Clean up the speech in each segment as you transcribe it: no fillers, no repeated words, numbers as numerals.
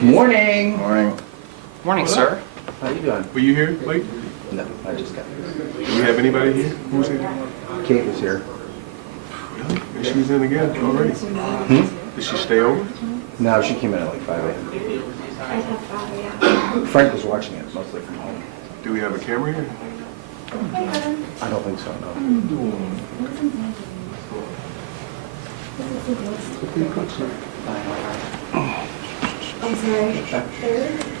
Morning. Morning. Morning, sir. How you doing? Were you here, Blake? No, I just got here. Do we have anybody here? Who's here? Kate was here. Really? And she's in again already? Did she stay over? No, she came in at like 5 a.m. Frank was watching it mostly from home. Do we have a camera here? I don't think so, no. I'm sorry.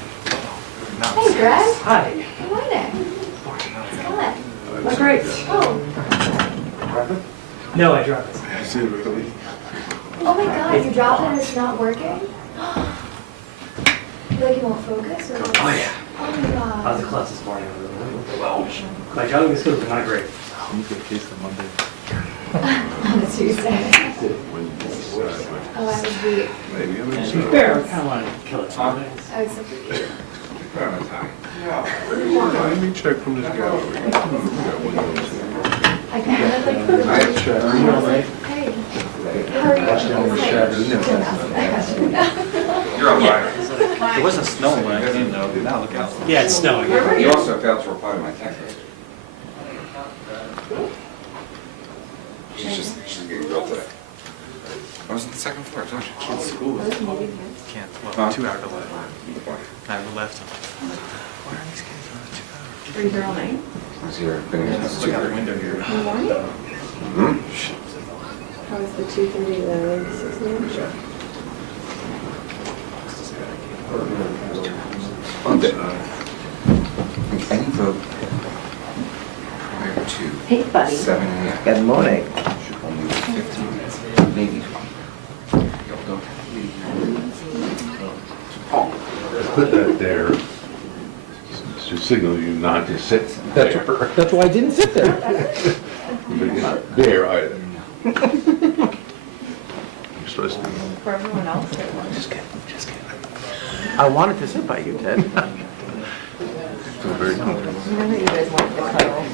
Hey, Greg. Hi. Good morning. What? Oh, great. Oh. No, I dropped it. Is it really? Oh my God, you dropped it and it's not working? Like it won't focus? Or Oh, yeah. Oh my I was God. in class this morning. Well, my jogging skills are not great. You get a case on Monday. On a Tuesday. Oh, I was weak. Maybe. I mean, To be fair, I kind of wanted to kill it. I was so weak. let me check from this gallery. We got one of those here. I kind of like. I have checked. Hey. How are you? You're on fire. It wasn't snowing when I came though. Now look out. Yeah, it's snowing. You also failed to reply to my text. She's getting grilled today. I was on the second floor, I told you. She's school. Can't. Well, 2 hours left. I have left. Why are these kids on 2 hours? Are you there all night? I was here, been here since Look out the 2:30. window here. In the morning? Hmm? How was the 2:30 to 6 a.m.? Monday. Any vote prior to Hey, buddy. 7 a.m. Good morning. Only 15 minutes, maybe 20. Y'all don't have to leave. Put that there to signal you not to sit there. That's why I didn't sit there. There either. You're supposed to. For everyone else? Just kidding. I wanted to sit by you, Ted. Feel very comfortable. I know you guys wanted to cuddle. I'm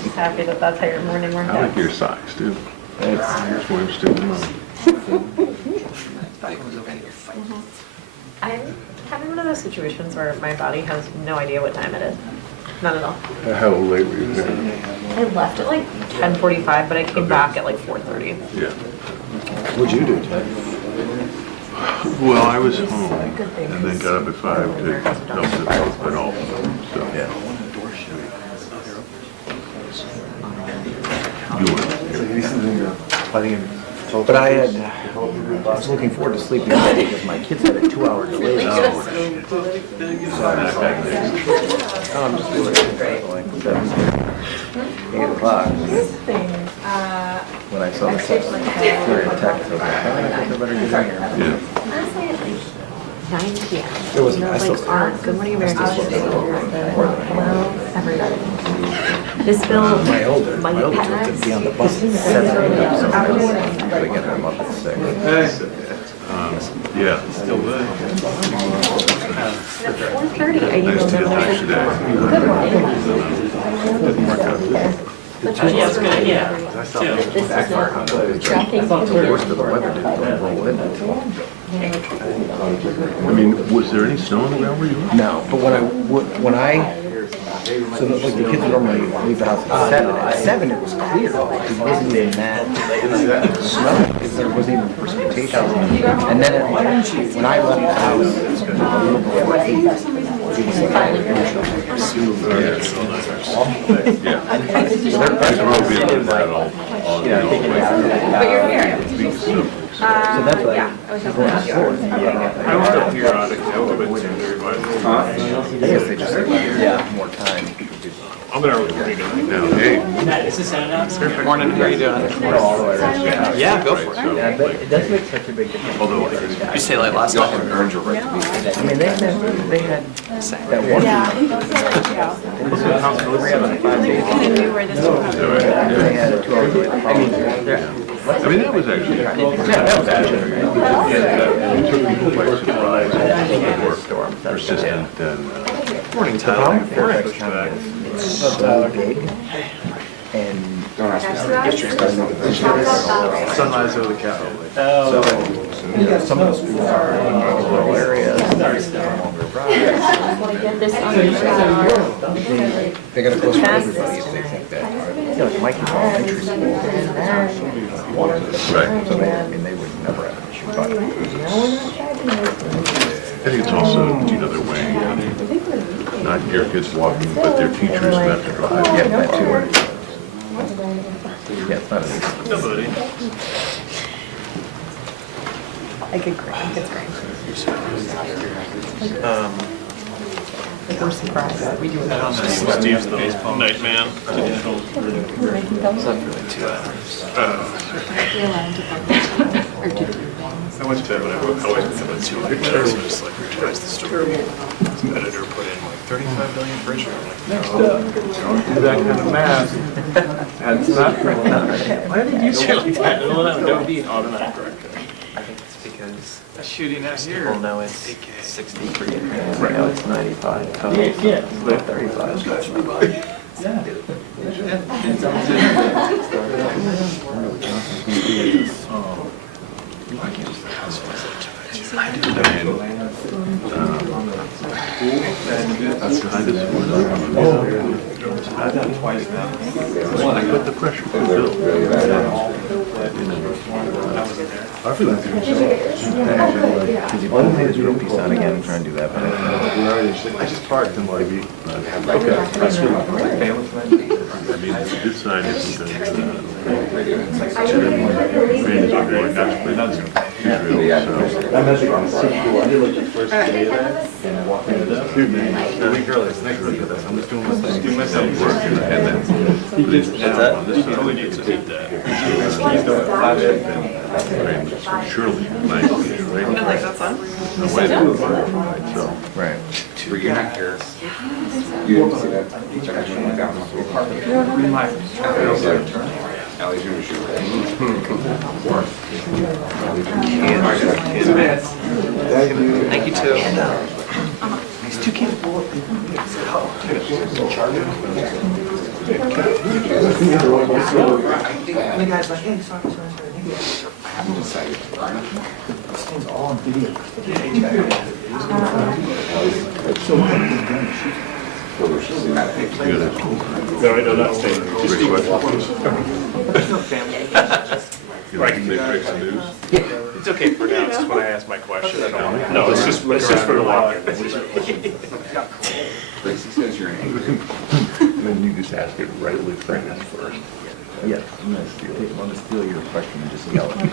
just happy that that's how your morning worked I out. like your socks too. Just wear them still. I'm having one of those situations where my body has no idea what time it is. Not at all. How late were you there? I left at like 10:45, but I came back at like 4:30. Yeah. What'd you do, Ted? Well, I was home and then got up at 5 to help the all. So, Yeah. you went. But I was looking forward to sleeping in because my kids had a 2-hour delay. So I'm just really like 7, 8 o'clock. When I saw the text, I was like, oh, I think I better get in here. Yeah. Honestly, at like 9 p.m. It was No, nice. like our Good Morning America should be over the hello, everybody. This bill My oldest might was to pass. be on the bus at 7 a.m. So I gotta get them up at 6. Yeah. Still would. At 4:30, I Nice emailed to get them. lunch today. Didn't work out good. Yeah, it's good. Yeah. Too. This is not tracking. The worst of the weather didn't roll in until. I mean, was there any snow on the ground where you were? No, but so like the kids would normally leave the house at 7. At 7 it was clear. It wasn't even that snow. There wasn't even precipitation. And then when I left the house, it was a little before 8. It was like Yeah. I drove in on that all But you're here. so that's why Yeah, I was just gonna ask you. I was up periodically, I was a bit very violent. I guess they just like more time. I'm gonna read it. Now, hey, Is this Senate? Morning, how are you doing? Yeah, go for it. so, Yeah, but it does make such a big difference. although, You say like last time. Earned your right to be. I mean, they had that one. This was House delivery on like 5 days. I knew where this was coming. They had a 2-hour delay. I mean, I mean, that was actually, that was actually it took people by surprise, and more persistent than, Morning, The problem Tyler. with Fairfax County is it's so big, and Don't ask me how the district doesn't know the position. Sunrise over the Capitol. some of those schools are in rural areas. This on They got to close for everybody if they think that. You know, like Mikey's elementary school. right. So they, I mean, they would never have an issue about it. I think it's also, they're weighing, not your kids walking, but their teachers have to drive. Yeah, that too. Yeah, it's not an easy. Nobody. I could crank, it's crank. We're surprised. We do it. Steve's the night man. It's not really 2 hours. I went to bed when I woke up. I went to bed 2 hours. Just like revise the story. Some editor put in like 35 billion for Israel. Don't do that kind of math. That's not correct. Why did you say like that? No, that would be an automatic corrector. I think it's because A shooting out here. people know it's 63. Now it's 95. Total. Yeah. 35. I've done twice now. I put the pressure on the bill. I feel like Because you pull the Israel piece out again and try and do that, but I just parked in Levy. okay, that's good. I mean, this side isn't going to, Ukraine is very desperate. A week earlier, it's next week with us. I'm just doing myself work and then. You really need to do that. Surely, like, Like that fun? so. right. But you're not here. You didn't see that? Chuck Schumer down the floor. Allie's gonna shoot. Thank you too. These two kids. And the guy's like, hey, sorry. I haven't decided. This thing's all on video. No, I know, not staying. Just You like to say breaks the news? It's okay for now, it's just when I ask my question. No, it's just for the long. Tracy says you're angry. Then you just ask it rightly first. Yes, I'm gonna steal your question and just yell at you.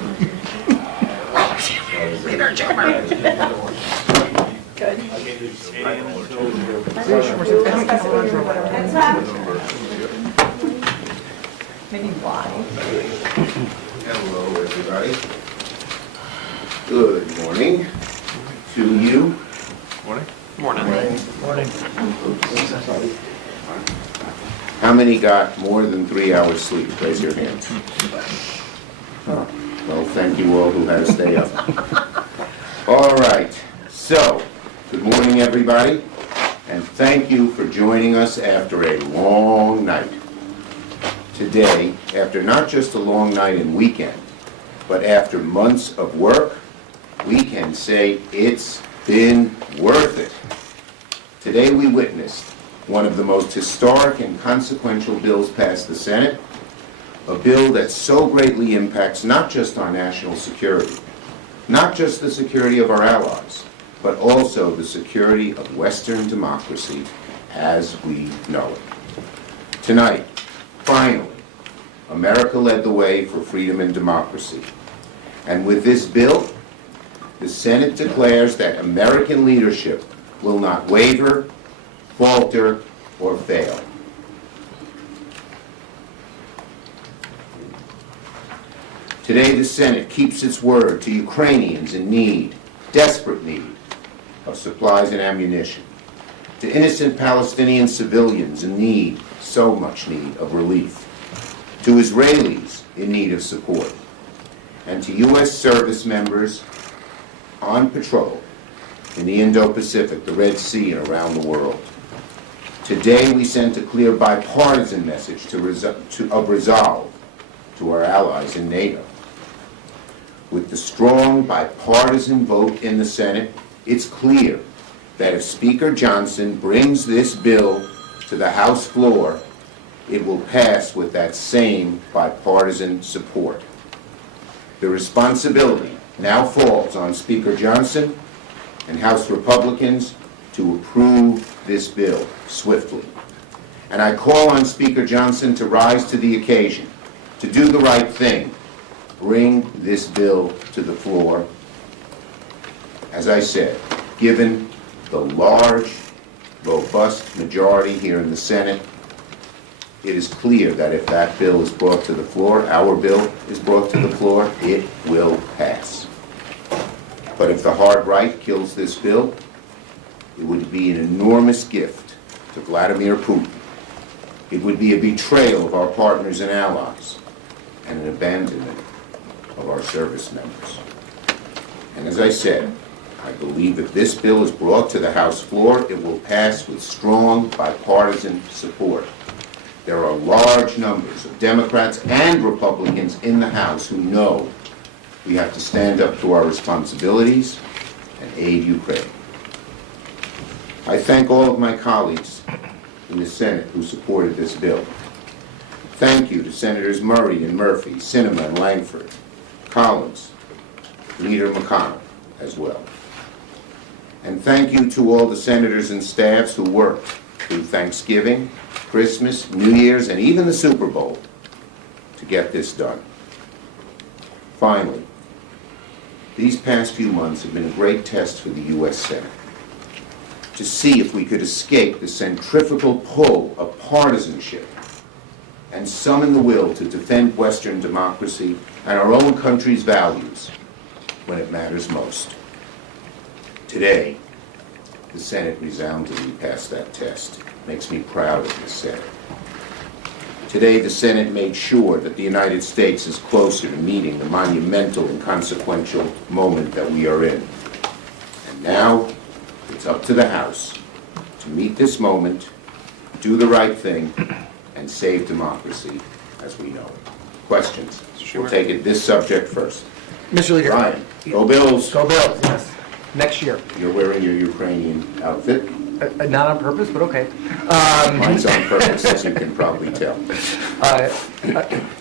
Good. Maybe why? Hello, everybody. Good morning to you. Morning? Morning. How many got more than 3 hours sleep? Raise your hands. Oh, well, thank you all who had to stay up. All right, so, good morning, everybody, and thank you for joining us after a long night. Today, after not just a long night and weekend, but after months of work, we can say it's been worth it. Today we witnessed one of the most historic and consequential bills passed the Senate, a bill that so greatly impacts not just our national security, not just the security of our allies, but also the security of Western democracy as we know it. Tonight, finally, America led the way for freedom and democracy. And with this bill, the Senate declares that American leadership will not waver, falter, or fail. Today, the Senate keeps its word to Ukrainians in need, desperate need, of supplies and ammunition, to innocent Palestinian civilians in need, so much need, of relief, to Israelis in need of support, and to U.S. service members on patrol in the Indo-Pacific, the Red Sea, and around the world. Today, we sent a clear bipartisan message of resolve to our allies in NATO. With the strong bipartisan vote in the Senate, it's clear that if Speaker Johnson brings this bill to the House floor, it will pass with that same bipartisan support. The responsibility now falls on Speaker Johnson and House Republicans to approve this bill swiftly. And I call on Speaker Johnson to rise to the occasion, to do the right thing, bring this bill to the floor. As I said, given the large, robust majority here in the Senate, it is clear that if that bill is brought to the floor, our bill is brought to the floor, it will pass. But if the hard right kills this bill, it would be an enormous gift to Vladimir Putin. It would be a betrayal of our partners and allies, and an abandonment of our service members. And as I said, I believe if this bill is brought to the House floor, it will pass with strong bipartisan support. There are large numbers of Democrats and Republicans in the House who know we have to stand up to our responsibilities and aid Ukraine. I thank all of my colleagues in the Senate who supported this bill. Thank you to Senators Murray and Murphy, Sinema and Langford, Collins, Leader McConnell as well. And thank you to all the senators and staffs who worked through Thanksgiving, Christmas, New Year's, and even the Super Bowl to get this done. Finally, these past few months have been a great test for the U.S. Senate to see if we could escape the centrifugal pull of partisanship and summon the will to defend Western democracy and our own country's values when it matters most. Today, the Senate resoundingly passed that test. It makes me proud of the Senate. Today, the Senate made sure that the United States is closer to meeting the monumental and consequential moment that we are in. And now, it's up to the House to meet this moment, do the right thing, and save democracy as we know it. Questions? We'll take it this subject first. Mr. Leader. Ryan, go Bills. Go Bills, yes. Next year. You're wearing your Ukrainian outfit. Not on purpose, but okay. Mine's on purpose, as you can probably tell.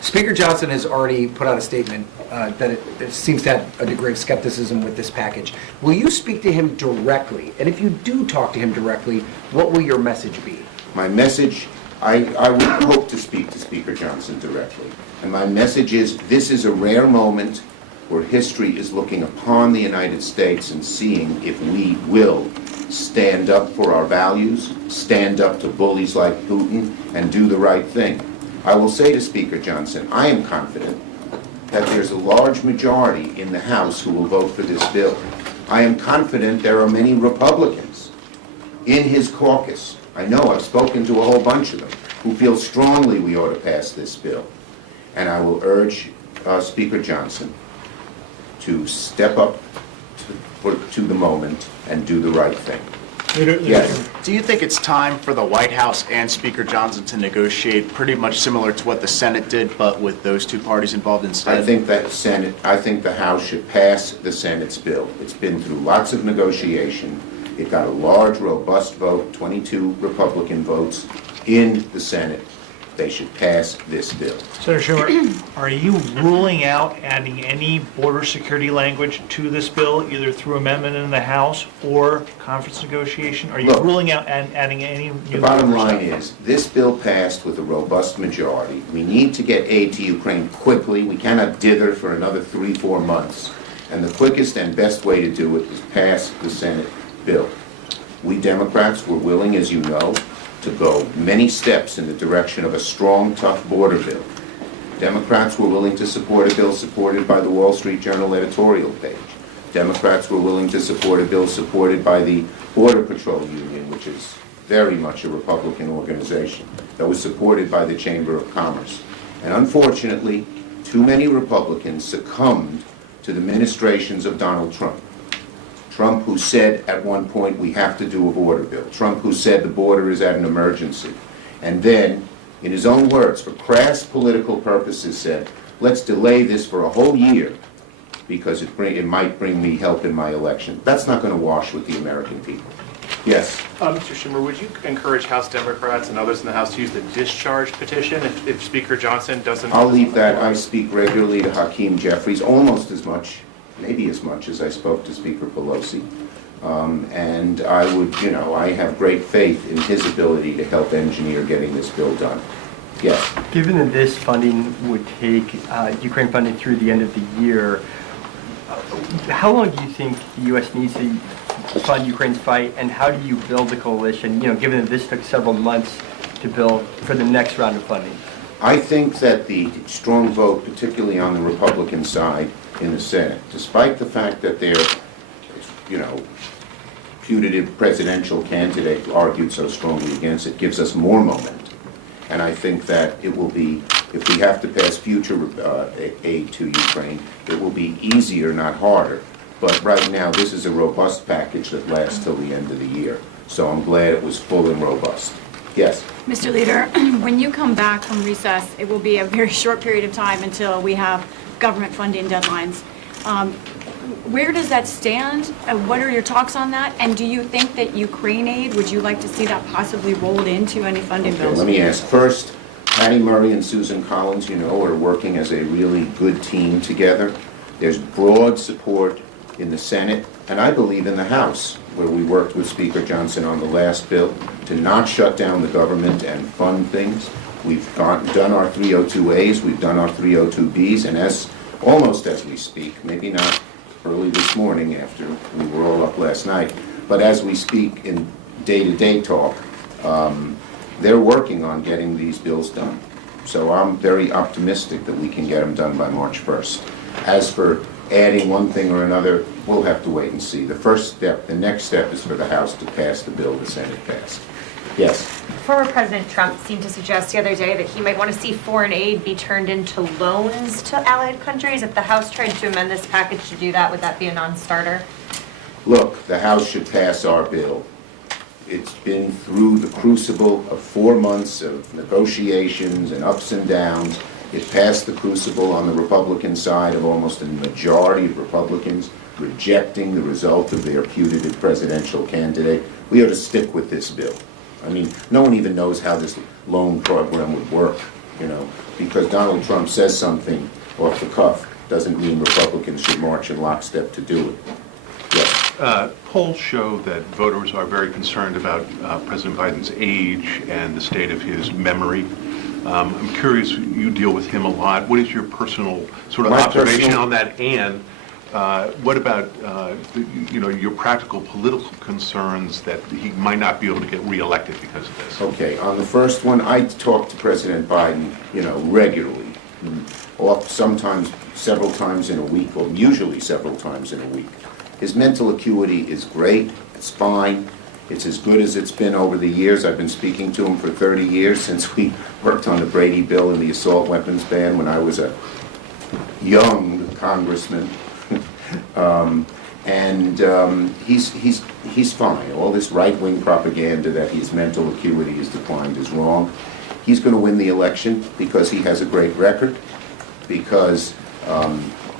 Speaker Johnson has already put out a statement that it seems to have a degree of skepticism with this package. Will you speak to him directly? And if you do talk to him directly, what will your message be? My message, I would hope to speak to Speaker Johnson directly. And my message is, this is a rare moment where history is looking upon the United States and seeing if we will stand up for our values, stand up to bullies like Putin, and do the right thing. I will say to Speaker Johnson, I am confident that there's a large majority in the House who will vote for this bill. I am confident there are many Republicans in his caucus, I know I've spoken to a whole bunch of them, who feel strongly we ought to pass this bill. And I will urge Speaker Johnson to step up to the moment and do the right thing. Yes. Do you think it's time for the White House and Speaker Johnson to negotiate pretty much similar to what the Senate did, but with those two parties involved instead? I think the House should pass the Senate's bill. It's been through lots of negotiation. It got a large, robust vote, 22 Republican votes in the Senate. They should pass this bill. Senator Schumer, are you ruling out adding any border security language to this bill, either through amendment in the House or conference negotiation? Are you ruling out adding any new? The bottom line is, this bill passed with a robust majority. We need to get aid to Ukraine quickly. We cannot dither for another 3-4 months. And the quickest and best way to do it is pass the Senate bill. We Democrats were willing, as you know, to go many steps in the direction of a strong, tough border bill. Democrats were willing to support a bill supported by the Wall Street Journal editorial page. Democrats were willing to support a bill supported by the Border Patrol Union, which is very much a Republican organization, that was supported by the Chamber of Commerce. And unfortunately, too many Republicans succumbed to the ministrations of Donald Trump. Trump, who said at one point, we have to do a border bill. Trump, who said the border is at an emergency. And then, in his own words, for crass political purposes, said, let's delay this for a whole year because it might bring me help in my election. That's not going to wash with the American people. Yes? Mr. Schumer, would you encourage House Democrats and others in the House to use the discharge petition if Speaker Johnson doesn't? I'll leave that. I speak regularly to Hakeem Jeffries, almost as much, maybe as much as I spoke to Speaker Pelosi. And I would, I have great faith in his ability to help engineer getting this bill done. Yes? Given that this funding would take Ukraine funding through the end of the year, how long do you think the U.S. needs to fund Ukraine's fight, and how do you build the coalition, given that this took several months to build for the next round of funding? I think that the strong vote, particularly on the Republican side in the Senate, despite the fact that their, putative presidential candidate argued so strongly against it, gives us more momentum. And I think that it will be, if we have to pass future aid to Ukraine, it will be easier, not harder. But right now, this is a robust package that lasts till the end of the year. So I'm glad it was full and robust. Yes? Mr. Leader, when you come back from recess, it will be a very short period of time until we have government funding deadlines. Where does that stand? What are your talks on that? And do you think that Ukraine aid, would you like to see that possibly rolled into any funding bills? Let me ask. First, Patty Murray and Susan Collins, are working as a really good team together. There's broad support in the Senate, and I believe in the House, where we worked with Speaker Johnson on the last bill to not shut down the government and fund things. We've done our 302As, we've done our 302Bs, and almost as we speak, maybe not early this morning after we were all up last night, but as we speak in day-to-day talk, they're working on getting these bills done. So I'm very optimistic that we can get them done by March 1st. As for adding one thing or another, we'll have to wait and see. The next step is for the House to pass the bill the Senate passed. Yes? Former President Trump seemed to suggest the other day that he might want to see foreign aid be turned into loans to allied countries. If the House tried to amend this package to do that, would that be a non-starter? Look, the House should pass our bill. It's been through the crucible of 4 months of negotiations and ups and downs. It passed the crucible on the Republican side of almost a majority of Republicans rejecting the result of their putative presidential candidate. We ought to stick with this bill. I mean, no one even knows how this loan program would work, because Donald Trump says something off the cuff doesn't mean Republicans should march in lockstep to do it. Yes? Polls show that voters are very concerned about President Biden's age and the state of his memory. I'm curious, you deal with him a lot. What is your personal sort of observation on that? And what about, your practical political concerns that he might not be able to get reelected because of this? Okay, on the first one, I talk to President Biden, regularly. Sometimes several times in a week, or usually several times in a week. His mental acuity is great. It's fine. It's as good as it's been over the years. I've been speaking to him for 30 years since we worked on the Brady bill and the assault weapons ban when I was a young congressman. He's fine. All this right-wing propaganda that his mental acuity is declined is wrong. He's going to win the election because he has a great record, because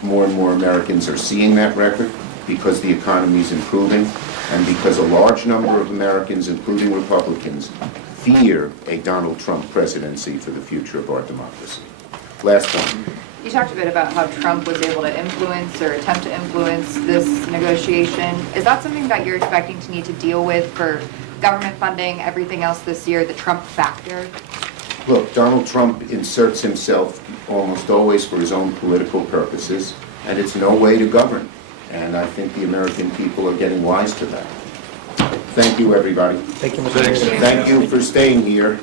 more and more Americans are seeing that record, because the economy is improving, and because a large number of Americans, including Republicans, fear a Donald Trump presidency for the future of our democracy. Last one. You talked a bit about how Trump was able to influence or attempt to influence this negotiation. Is that something that you're expecting to need to deal with for government funding, everything else this year, the Trump factor? Look, Donald Trump inserts himself almost always for his own political purposes, and it's no way to govern. And I think the American people are getting wise to that. Thank you, everybody. Thank you, Mr. President. Thank you for staying here.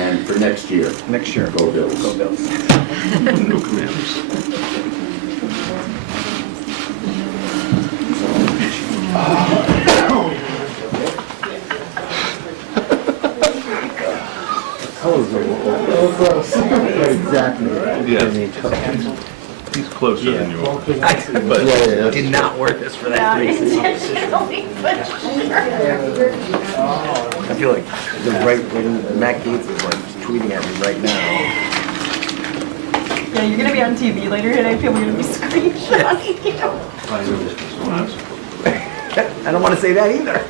And for next year, Next year. go Bills. Go Bills. No Commanders. Yes. He's closer than you are. I did not work this for that reason. I feel like when Matt Gaetz is like tweeting at me right now. Yeah, you're gonna be on TV later today, people are gonna be screenshotting you. I don't want to say that either.